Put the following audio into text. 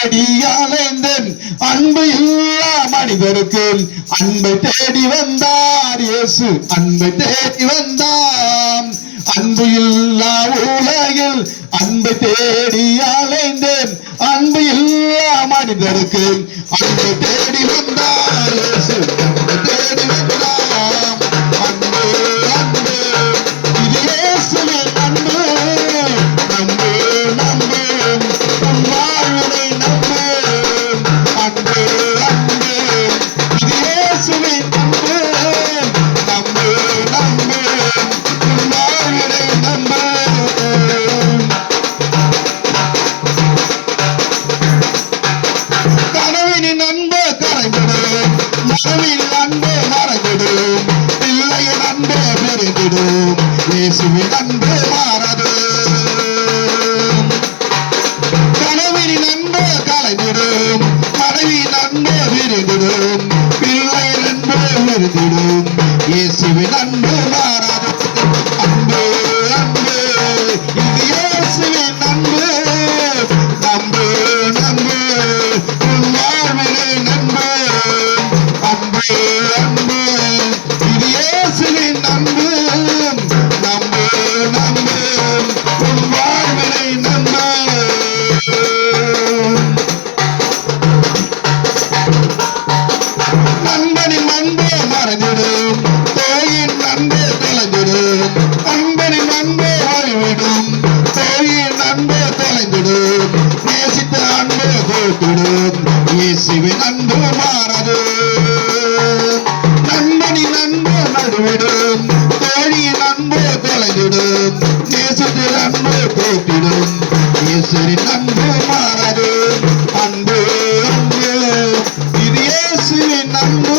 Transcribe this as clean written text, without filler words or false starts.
தேடி அலைந்தேன் அன்பு இல்லா மனிதருக்கு அன்பை தேடி வந்தார் இயேசு அன்பை தேடி வந்தார் அன்பு இல்லா உலகில் அன்பை தேடி அலைந்தேன் அன்பு இல்லா மனிதருக்கு அன்பை தேடி வந்தார் இயேசு அன்பை தேடி வந்தார் அன்பு அன்பு இது இயேசுவின் அன்பு நம்பு நம்பு உன் வாழ்வை நம்பு அன்பு அன்பு இது இயேசுவின் அன்பு நம்பு நம்பு உன் வாழ்வை நம்பு கனவினின் அன்பு கரைந்திடும் மனவின் அன்பு மறைந்திடும் பிள்ளையின் அன்பு பிரிந்திடும் இயேசுவின் அன்பு மாறாது கனவினின் அன்பு கலைந்திடும் மனைவியின் அன்பு விரிந்திடும் பிள்ளையின் அன்பு விரிந்திடும் இயேசுவின் அன்பு மாறாது அன்பு அன்பு இது இயேசுவின் அன்பு நம்பு நம்பு உன் வாழ்விலே நம்பு அன்பு அன்பு இது இயேசுவின் அன்பு நம்பு நம்பு உன் வாழ்விலே நம்பு நண்பனின் அன்பு மறைந்திடும் தோயின் அன்பு தொலைந்திடும் நண்பனின் அன்பு ஓய்விடும் தோயின் அன்பு தொலைந்திடும் நேசித்த அன்பு தோற்றிடும் இயேசுவின் அன்பு மாறாது நண்பனின் அன்பு நடுவிடும் தோழியின் அன்பு தொலைந்திடும் நேசித்த அன்பு தோற்றிடும் இயேசுவின் அன்பு மாறாது அன்பு அன்பு இது இயேசுவின் அன்பு